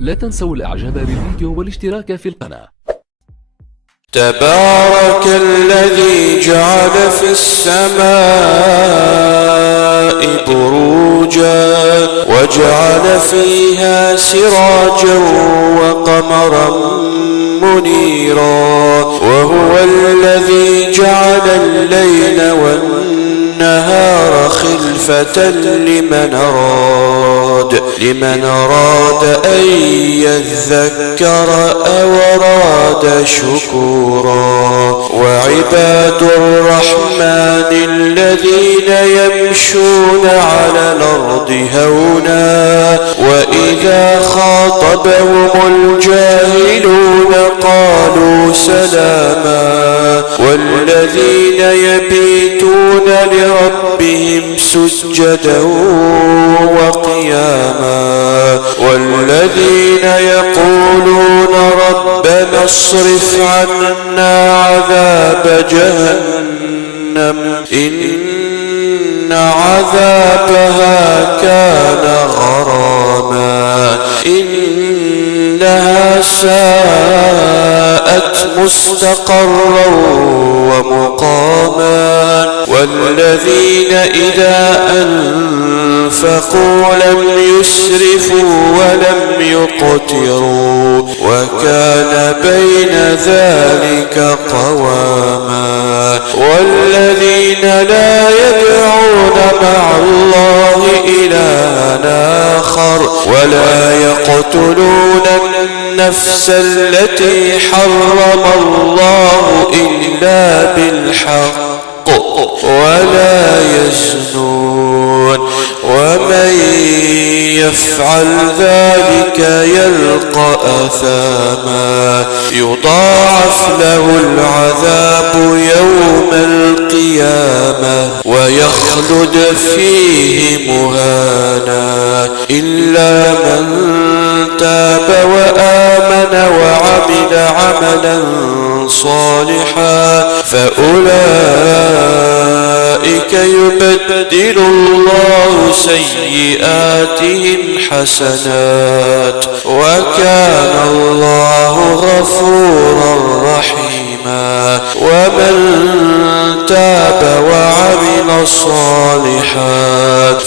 لا تنسوا الاعجاب بالفيديو والاشتراك في القناة. تبارك الذي جعل في السماء بروجا وجعل فيها سراجا وقمرا منيرا، وهو الذي جعل الليل والنهار خلفة لمن أراد أن يذكر أو أراد شكورا. وعباد الرحمن الذين يمشون على الأرض هونا وإذا خاطبهم الجاهلون قالوا سلاما، والذين يبيتون لربهم سجدا وقياما، والذين يقولون ربنا اصرف عنا عذاب جهنم إن عذابها كان غراما إنها ساءت مستقرا ومقاما. والذين إذا أنفقوا لم يسرفوا ولم يقتروا وكان بين ذلك قواما. والذين لا يدعون مع الله إلها آخر ولا يقتلون النفس التي حرم الله إلا بالحق ولا يزنون، ومن يفعل ذلك يلقى أثاما يضاعف له العذاب يوم القيامة ويخلد فيه مهانا إلا من تاب وآمن وعمل عملا صالحا فأولئك يبدل الله سيئاتهم حسنات وكان الله غفورا رحيما. ومن تاب وعمل صالحا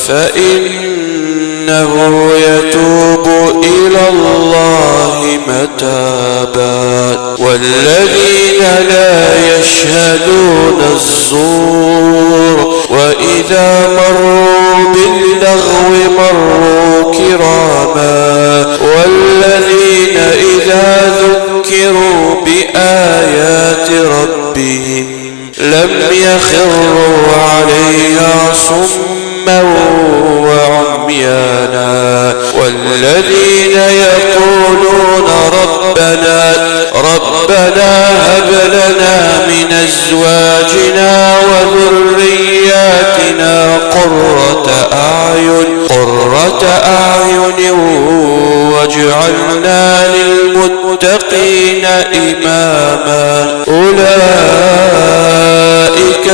فإنه يتوب إلى الله متابا. والذين لا يشهدون الزور وإذا مروا باللغو مروا كراما. والذين إذا ذكروا بآيات ربهم لم يخروا عليها صما وعميانا. والذين يقولون ربنا هب لنا من أزواجنا وذرياتنا قرة أعين واجعلنا للمتقين إماما. أولئك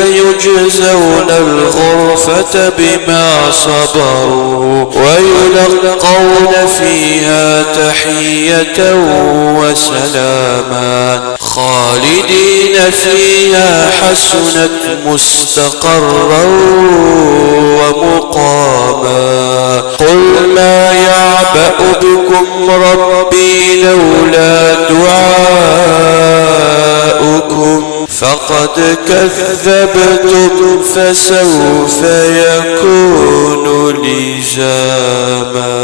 يجزون الغرفة بما صبروا ويلقون فيها تحية وسلاما خالدين فيها حسنت مستقرا ومقاما. قل ما يعبأ بكم ربي لولا دعاؤكم فقد كذبتم فسوف يكون لزاما.